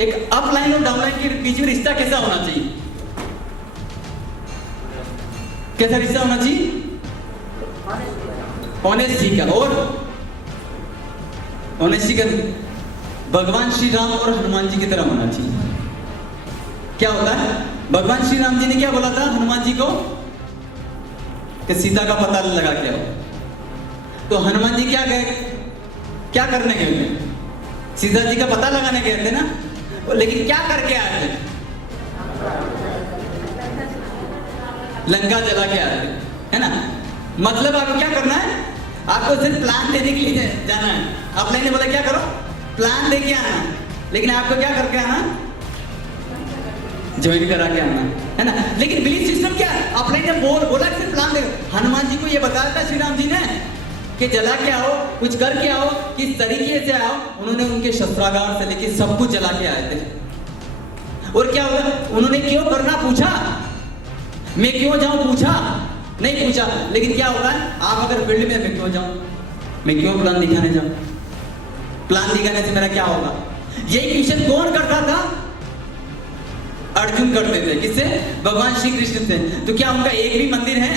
एक अपलाइन और डाउनलाइन के बीच में रिश्ता कैसा होना चाहिए? कैसा रिश्ता होना चाहिए? ऑनेस्टी का। और ऑनेस्टी का भगवान श्री राम और हनुमान जी की तरह होना चाहिए। क्या होता है? भगवान श्री राम जी ने क्या बोला था हनुमान जी को कि सीता का पता लगा के आओ। तो हनुमान जी क्या गए, क्या करने गए थे? सीता जी का पता लगाने गए थे ना, लेकिन क्या करके आए थे? लंका जला के आए थे, है ना। मतलब आपको क्या करना है? आपको सिर्फ प्लान देने के लिए जाना है। आपने ने बोला क्या करो, प्लान लेके आना, लेकिन आपको क्या करके आना? ज्वाइन करा के आना, है ना। लेकिन बिलीफ सिस्टम क्या है? आपने ने बोला सिर्फ प्लान दे। हनुमान जी को ये बताया था श्री राम जी ने कि जला के आओ, कुछ करके आओ, किस तरीके से आओ। उन्होंने उनके शस्त्रागार से लेके सब कुछ जला के आए थे। और क्या होगा? उन्होंने क्यों करना पूछा, मैं क्यों जाऊं पूछा नहीं पूछा। लेकिन क्या होगा, आप अगर फील्ड में मैं क्यों जाऊं, मैं क्यों प्लान दिखाने जाऊं, प्लान दिखाने से मेरा क्या होगा? यही क्वेश्चन कौन करता था? अर्जुन करते थे। किससे? भगवान श्री कृष्ण से। तो क्या उनका एक भी मंदिर है?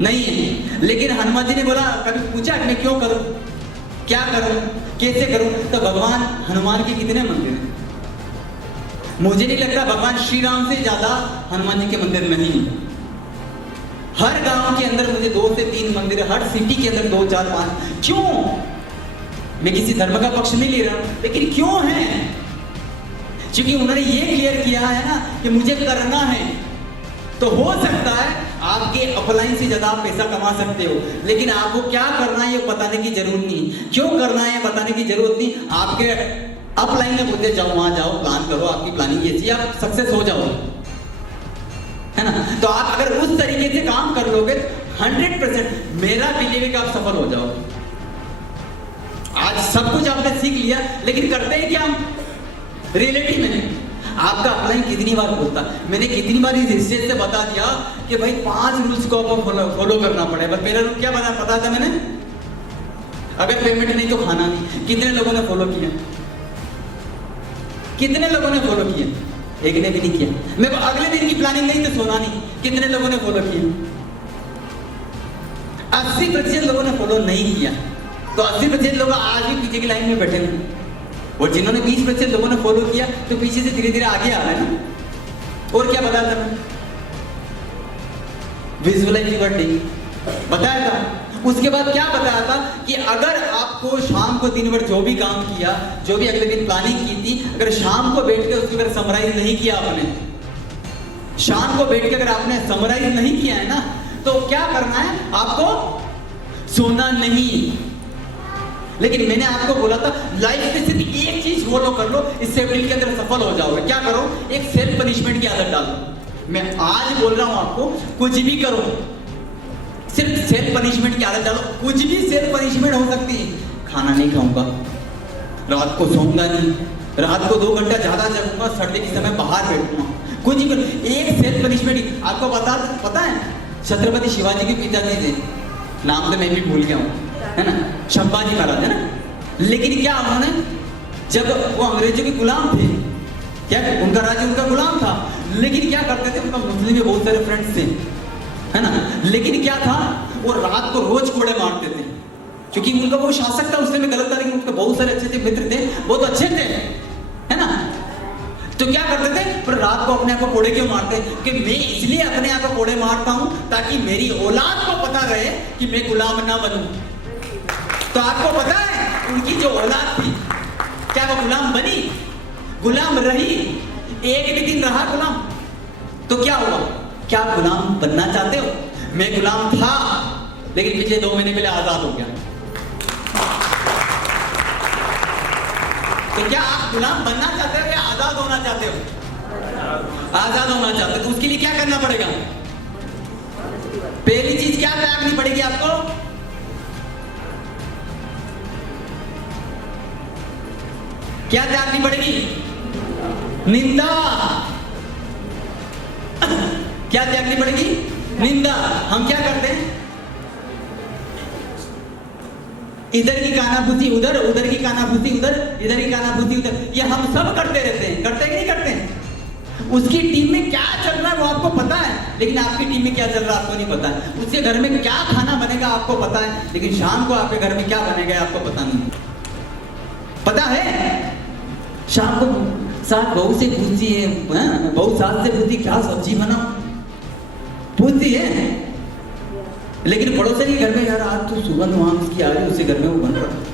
नहीं है। लेकिन हनुमान जी ने बोला, कभी पूछा मैं क्यों करूं, क्या करूं, कैसे करूं? तो भगवान हनुमान के कितने मंदिर हैं? मुझे नहीं लगता भगवान श्री राम से ज्यादा हनुमान जी के मंदिर नहीं है। हर गांव के अंदर मुझे 2 से 3 मंदिर, हर सिटी के अंदर 2, 4, 5। क्यों? मैं किसी धर्म का पक्ष नहीं ले रहा हूं, लेकिन क्यों है? क्योंकि उन्होंने ये क्लियर किया है ना कि मुझे करना है। तो हो सकता है आपके अपलाइन से ज्यादा आप पैसा कमा सकते हो, लेकिन आपको क्या करना है ये बताने की जरूरत नहीं, क्यों करना है बताने की जरूरत नहीं। आपके अपलाइन में बोलते जाओ, वहां जाओ, प्लान करो, आपकी प्लानिंग ये चीज, आप सक्सेस हो जाओ, है ना। तो आप अगर उस तरीके से काम कर लोगे 100% मेरा बिलीव है कि आप सफल हो जाओगे। आज सब कुछ आपने सीख लिया, लेकिन करते हैं क्या हम? रियलिटी में नहीं। आपका अपलाइन कितनी बार बोलता, मैंने कितनी बार इस स्टेज से बता दिया कि भाई 5 रूल्स को आपको फॉलो करना पड़ेगा। पर मेरा रूल क्या पता था मैंने? अगर पेमेंट नहीं तो खाना नहीं। कितने लोगों ने फॉलो किया? कितने लोगों ने फॉलो किया? एक ने भी नहीं किया। मेरे को अगले दिन की प्लानिंग नहीं तो सोना नहीं। कितने लोगों ने फॉलो किया? 80% लोगों ने फॉलो नहीं किया। तो 80% लोग आज भी पीछे की लाइन में बैठे हैं, और जिन्होंने 20% लोगों ने फॉलो किया तो पीछे से धीरे धीरे आगे आ रहे हैं ना। और क्या बताया था? विजुअलाइज योर डे बताया था। उसके बाद क्या बताया था कि अगर आपको शाम को दिन भर जो भी काम किया, जो भी अगले दिन प्लानिंग की थी, अगर शाम को बैठ के उसको अगर समराइज नहीं किया आपने, शाम को बैठ के अगर आपने समराइज नहीं किया है ना, तो क्या करना है आपको? सोना नहीं। लेकिन मैंने आपको बोला था लाइफ में सिर्फ एक चीज फॉलो कर लो, इस सेफ्टी के अंदर सफल हो जाओगे। क्या करो? एक सेल्फ पनिशमेंट की आदत डालो। मैं आज बोल रहा हूं आपको, कुछ भी करो, सिर्फ सेल्फ पनिशमेंट की आदत डालो। कुछ भी सेल्फ पनिशमेंट हो सकती है। खाना नहीं खाऊंगा, रात को सोऊंगा नहीं, रात को 2 घंटा ज्यादा जगूंगा, सर्दी के समय बाहर बैठूंगा, कुछ भी। एक सेल्फ पनिशमेंट। आपको पता है छत्रपति शिवाजी के पिताजी थे, नाम तो मैं भी भूल गया हूँ, है ना, संभाजी महाराज, है ना। लेकिन क्या उन्होंने, जब वो अंग्रेजों के गुलाम थे, क्या उनका राज्य उनका गुलाम था, लेकिन क्या करते थे? उनका मुस्लिम में बहुत सारे फ्रेंड्स थे, है ना। लेकिन क्या था, वो रात को रोज कोड़े मारते थे, क्योंकि उनका वो शासक था, उसने में गलत था, लेकिन उनके बहुत सारे अच्छे अच्छे मित्र थे, बहुत अच्छे थे, है ना। तो क्या करते थे? पर रात को अपने आप को कोड़े क्यों मारते? कि मैं इसलिए अपने आप को कोड़े मारता हूं ताकि मेरी औलाद को पता रहे कि मैं गुलाम ना बनूं। तो आपको पता है उनकी जो औलाद थी, क्या वो गुलाम बनी? गुलाम रही? एक भी दिन रहा गुलाम? तो क्या हुआ? क्या आप गुलाम बनना चाहते हो? मैं गुलाम था, लेकिन पिछले 2 महीने पहले आजाद हो गया। तो क्या आप गुलाम बनना चाहते हो या आजाद होना चाहते हो? आजाद होना चाहते हो। तो उसके लिए क्या करना पड़ेगा? पहली चीज क्या त्यागनी पड़ेगी आपको? क्या त्यागनी पड़ेगी? निंदा। क्या त्यागनी पड़ेगी? निंदा। हम क्या करते हैं? इधर की कानाफूसी उधर, उधर की कानाफूसी उधर, इधर की कानाफूसी उधर, ये हम सब करते रहते हैं। करते हैं कि नहीं करते हैं? उसकी टीम में क्या चल रहा है वो आपको पता है, लेकिन आपकी टीम में क्या चल रहा है आपको नहीं पता है। उसके घर में क्या खाना बनेगा आपको पता है, लेकिन शाम को आपके घर में क्या बनेगा आपको पता नहीं। पता है? शाम को साथ बहू से पूछती है, बहू साथ से पूछती क्या सब्जी बनाऊं, पूछती है। लेकिन पड़ोसी के घर में यार आज तो सुगंध वहां उसकी आ रही है, उसके घर में वो बन रहा है,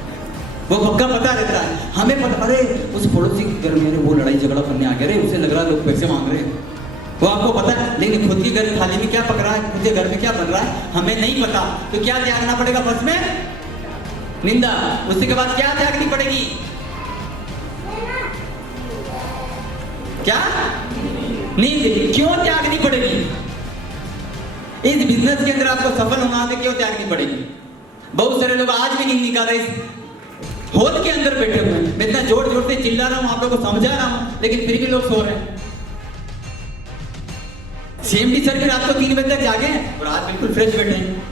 वो पक्का पता रहता है। हमें पता, अरे उस पड़ोसी के घर में वो लड़ाई झगड़ा करने आ गया रे, उसे लग रहा है लोग पैसे मांग रहे हैं, वो आपको पता है। लेकिन खुद के घर थाली में क्या पक रहा है, खुद के घर में क्या बन रहा है हमें नहीं पता। तो क्या त्यागना पड़ेगा? फर्स्ट में निंदा, उसके बाद क्या त्यागनी पड़ेगी? क्या? नींद। क्यों त्यागनी पड़ेगी? इस बिजनेस के अंदर आपको सफल होना है, क्यों त्यागनी पड़ेगी? बहुत सारे लोग आज भी नींद निकाल रहे, इस होद के अंदर बैठे हुए हैं। मैं इतना जोर जोर से चिल्ला रहा हूं, आप लोगों को समझा रहा हूं, लेकिन फिर भी लोग सो रहे हैं। सीएमडी सर भी रात को 3 बजे तक जागे और आज बिल्कुल फ्रेश बैठे हैं।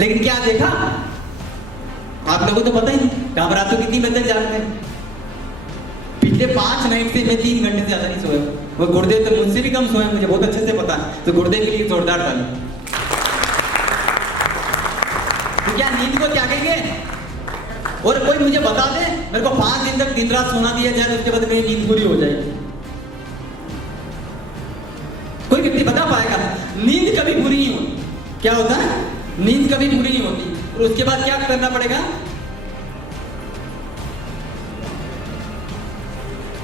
लेकिन क्या देखा आप लोगों को तो पता ही नहीं, हम रात को कितनी बजे तक जागते हैं। पिछले 5 नाइट से मैं 3 घंटे से ज्यादा नहीं सोया। वो गुरुदेव तो मुझसे भी कम सोए, मुझे बहुत अच्छे से पता है। तो गुरुदेव के लिए जोरदार ताली। तो क्या नींद को त्यागेंगे? और कोई मुझे बता दे, मेरे को 5 दिन तक दिन रात सोना दिया जाए, उसके बाद मेरी नींद पूरी हो जाएगी। कोई व्यक्ति बता पाएगा? नींद कभी पूरी नहीं होती। क्या होता है? नींद कभी पूरी नहीं होती। और उसके बाद क्या करना पड़ेगा?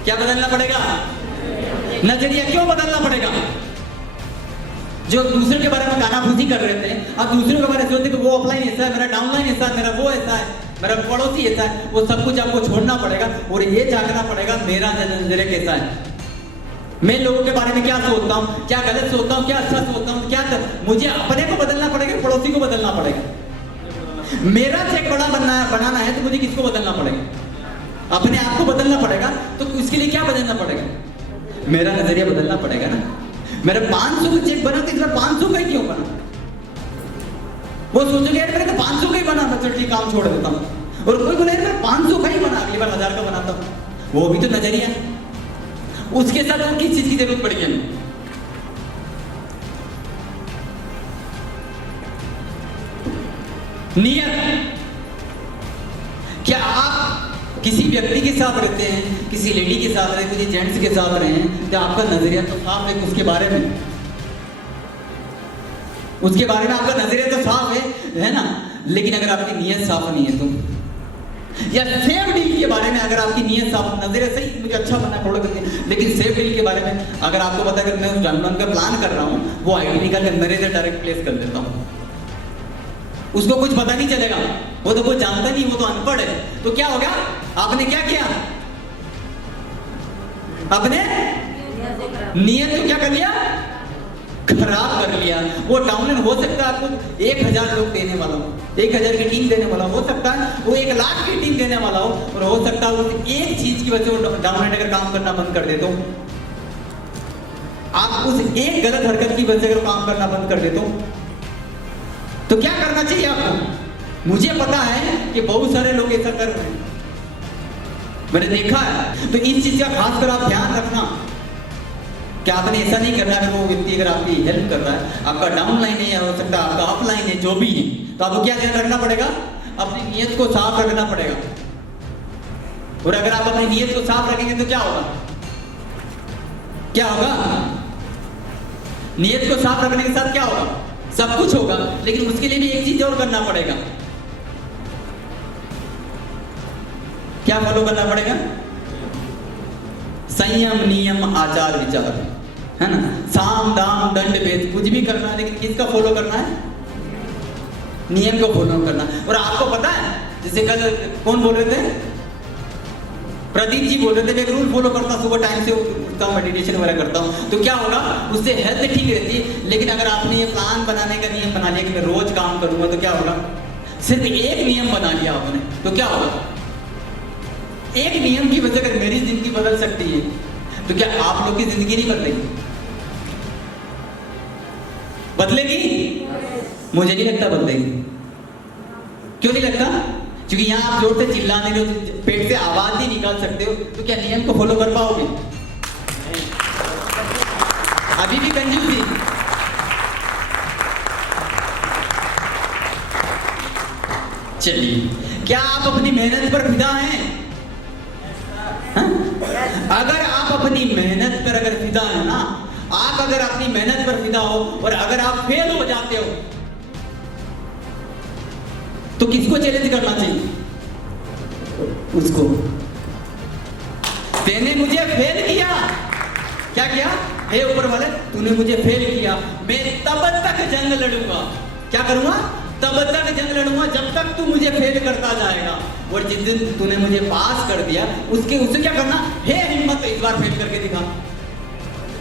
क्या बदलना पड़ेगा? नजरिया। क्यों बदलना पड़ेगा? जो दूसरे के बारे में कानाफूसी कर रहे थे, अब दूसरे के बारे में सोचते कि वो ऑफलाइन ऐसा है, मेरा डाउनलाइन ऐसा है, मेरा वो ऐसा है, मेरा पड़ोसी ऐसा है, वो सब कुछ आपको छोड़ना पड़ेगा और ये जागना पड़ेगा मेरा नजरिया कैसा है। मैं लोगों के बारे में क्या सोचता हूँ, क्या गलत सोचता हूँ, क्या अच्छा सोचता हूँ, क्या मुझे अपने को बदलना पड़ेगा, पड़ोसी को बदलना पड़ेगा। मेरा चेक बड़ा बनाना है तो मुझे किसको बदलना पड़ेगा? अपने आप को बदलना पड़ेगा। तो इसके लिए क्या बदलना पड़ेगा? मेरा नजरिया बदलना पड़ेगा ना। मेरा 500 का चेक बना तो इस बार 500 का ही क्यों बना? वो सोचोगे यार मेरे तो 500 का ही बना था, चलो ठीक काम छोड़ देता हूँ। और कोई बोले यार 500 का ही बना, अगली बार 1000 का बनाता हूँ। वो भी तो नजरिया। उसके साथ और किस चीज की जरूरत पड़ेगी हमें? नियत। क्या आप किसी व्यक्ति के साथ रहते हैं, किसी लेडी के साथ रहते हैं, किसी जेंट्स के साथ रहे हैं, तो आपका नजरिया तो साफ है उसके बारे में, उसके बारे में आपका नजरिया तो साफ है ना। लेकिन अगर आपकी नीयत साफ नहीं है तो, या सेफ डील के बारे में अगर आपकी नीयत साफ, नजरिया सही मुझे अच्छा बनना प्रोडक्ट, लेकिन सेफ डील के बारे में अगर आपको पता है कि मैं उस डाउनलोड का प्लान कर रहा हूँ, वो आईडी निकाल के मेरे से डायरेक्ट प्लेस कर देता हूँ, उसको कुछ पता नहीं चलेगा, वो तो कुछ जानता नहीं, वो तो अनपढ़ है। तो क्या हो गया? आपने क्या किया? अपने नियत को क्या कर लिया? खराब कर लिया। वो डाउनलाइन हो सकता है आपको 1000 लोग देने वाला हो, 1000 की टीम देने वाला हो सकता है, वो 1 लाख की टीम देने वाला हो, और हो सकता है वो एक चीज की वजह से वो डाउनलाइन अगर काम करना बंद कर दे तो, आप उस एक गलत हरकत की वजह से अगर काम करना बंद कर दे तो क्या करना चाहिए आपको? मुझे पता है कि बहुत सारे लोग ऐसा कर रहे हैं, मैंने देखा है। तो इस चीज का खासकर आप ध्यान रखना कि आपने ऐसा नहीं करना। अगर वो व्यक्ति अगर आपकी हेल्प कर रहा है, आपका डाउनलाइन है या हो सकता है आपका अपलाइन है, जो भी है, तो आपको क्या ध्यान रखना पड़ेगा? अपनी नियत को साफ रखना पड़ेगा। और अगर आप अपनी नियत को साफ रखेंगे तो क्या होगा? क्या होगा? नियत को साफ रखने के साथ क्या होगा? सब कुछ होगा। लेकिन उसके लिए भी एक चीज और करना पड़ेगा। क्या फॉलो करना पड़ेगा? संयम, नियम, आचार, विचार, है ना। साम दाम दंड भेद कुछ भी करना है, लेकिन किसका फॉलो करना है? नियम को फॉलो करना। और आपको पता है, जैसे कल कौन बोल रहे थे? प्रदीप जी बोल रहे थे, मैं एक रूल फॉलो करता हूँ, सुबह टाइम से उठता हूँ, मेडिटेशन वगैरह करता हूँ, तो क्या होगा? उससे हेल्थ ठीक रहती है। लेकिन अगर आपने ये प्लान बनाने का नियम बना लिया कि मैं रोज काम करूंगा, तो क्या होगा? सिर्फ एक नियम बना लिया आपने, तो क्या होगा? एक नियम की वजह अगर मेरी जिंदगी बदल सकती है, तो क्या आप लोग की जिंदगी नहीं बदलेगी? बदलेगी? मुझे नहीं लगता बदलेगी। क्यों नहीं लगता? क्योंकि यहाँ आप जोर से चिल्ला नहीं रहे हो, पेट से आवाज नहीं निकाल सकते हो, तो क्या नियम को फॉलो कर पाओगे? अभी भी कंजूसी। चलिए, क्या आप अपनी मेहनत पर फिदा हैं? हाँ? अगर आप अपनी मेहनत पर अगर फिदा है ना, आप अगर अपनी मेहनत पर फिदा हो और अगर आप फेल हो जाते हो, तो किसको चैलेंज करना चाहिए? उसको। तेने मुझे फेल किया, क्या किया? हे ऊपर वाले, तूने मुझे फेल किया, मैं तब तक जंग लड़ूंगा। क्या करूंगा? तब तक जंग लड़ूंगा जब तक तू मुझे फेल करता जाएगा। और जिस दिन तूने मुझे पास कर दिया, उससे क्या करना? हे हिम्मत, इस बार फेल करके दिखा।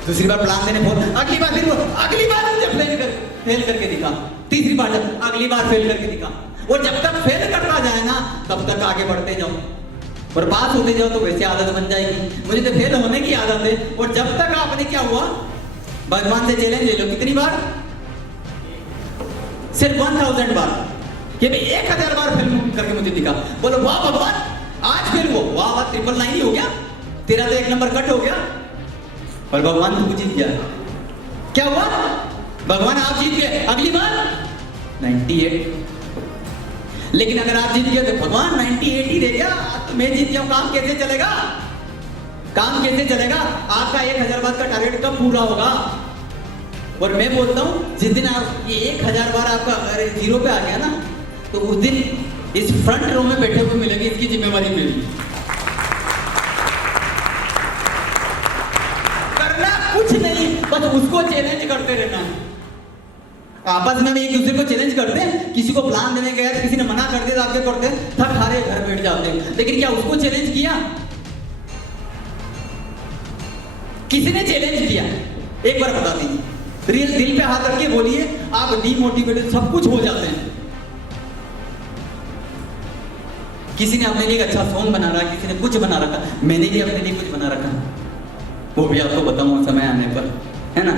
दूसरी बार प्लान देने बहुत, अगली बार फिर अगली बार मुझे फेल करके दिखा। तीसरी बार जब अगली बार फेल करके दिखा। और जब तक फेल करता जाए ना, तब तक आगे बढ़ते जाओ और पास होते जाओ, तो वैसे आदत बन जाएगी। मुझे तो फेल होने की आदत है। और जब तक आपने क्या हुआ, भगवान से चैलेंज ले लो, कितनी बार? सिर्फ 1000 बार। ये भी 1000 बार फेल करके मुझे दिखा। बोलो वाह भगवान, आज फेल हुआ, वाह वाह, 999 ही हो गया, तेरा तो 1 नंबर कट हो गया। और भगवान तू जीत गया। क्या हुआ? भगवान आप जीत गए, अगली बार 98। लेकिन अगर आप जीत गए तो भगवान 98 ही रह गया, तो मैं जीत गया, काम कैसे चलेगा? काम कैसे चलेगा? आपका 1000 बार का टारगेट कब पूरा होगा? और मैं बोलता हूं, जिस दिन आप ये 1000 बार आपका अगर 0 पे आ गया ना, तो उस दिन इस फ्रंट रो में बैठे हुए मिलेंगे, इसकी जिम्मेवारी मेरी। करना कुछ नहीं, बस उसको चैलेंज करते रहना है। आपस में एक दूसरे को चैलेंज करते हैं। किसी को प्लान देने गए, किसी ने मना कर दिया, तो आपके करते हैं, थक हारे घर बैठ जाते हैं। लेकिन क्या उसको चैलेंज किया? किसी ने चैलेंज किया? एक बार बता दीजिए, रियल दिल पे हाथ रख के बोलिए, आप डीमोटिवेटेड सब कुछ हो जाते हैं। किसी ने अपने लिए एक अच्छा सॉन्ग बना रहा, किसी ने कुछ बना रखा, मैंने भी अपने लिए कुछ बना रखा, वो भी आपको बताऊंगा समय आने पर, है ना।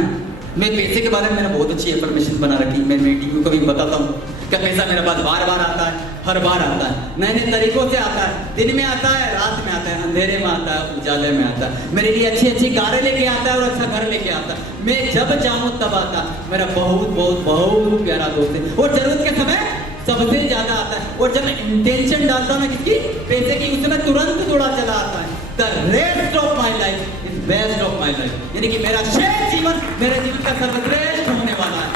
मैं पैसे के बारे में मैंने बहुत अच्छी इन्फॉर्मेशन बना रखी, मैं टीवी को भी बताता हूँ कि पैसा मेरे पास बार बार आता है, हर बार आता है, नए नए तरीकों से आता है, दिन में आता है, रात में आता है, अंधेरे में आता है, उजाले में आता है, मेरे लिए अच्छी अच्छी कारें लेके आता है और अच्छा घर लेके आता है। मैं जब चाहूँ तब आता है। मेरा बहुत बहुत बहुत प्यारा दोस्त है, और जरूरत के समय सबसे ज्यादा आता है। और जब मैं इंटेंशन डालता हूँ ना किसकी, पैसे की, उसमें तुरंत थोड़ा चला आता है। The rest of my life is best of my life, यानी कि मेरा शेष जीवन मेरे जीवन का सर्वश्रेष्ठ होने वाला है।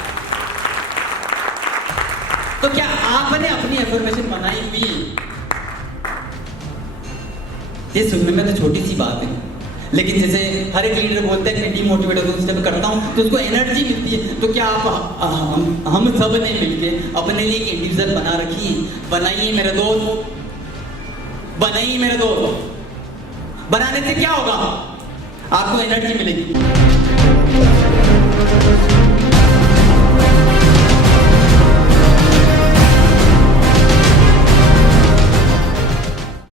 तो क्या आपने अपनी अफर्मेशन बनाई हुई? ये सुनने में तो छोटी सी बात है, लेकिन जैसे हर एक लीडर बोलता है कि मैं डीमोटिवेट होता हूँ, जब करता हूँ तो उसको एनर्जी मिलती है। तो क्या आप हम सब ने मिलके अपने लिए एक इंडिविजुअल बना रखी? बनाइए मेरे दोस्त, बनाइए मेरे दोस्त। बनाने से क्या होगा? आपको एनर्जी मिलेगी।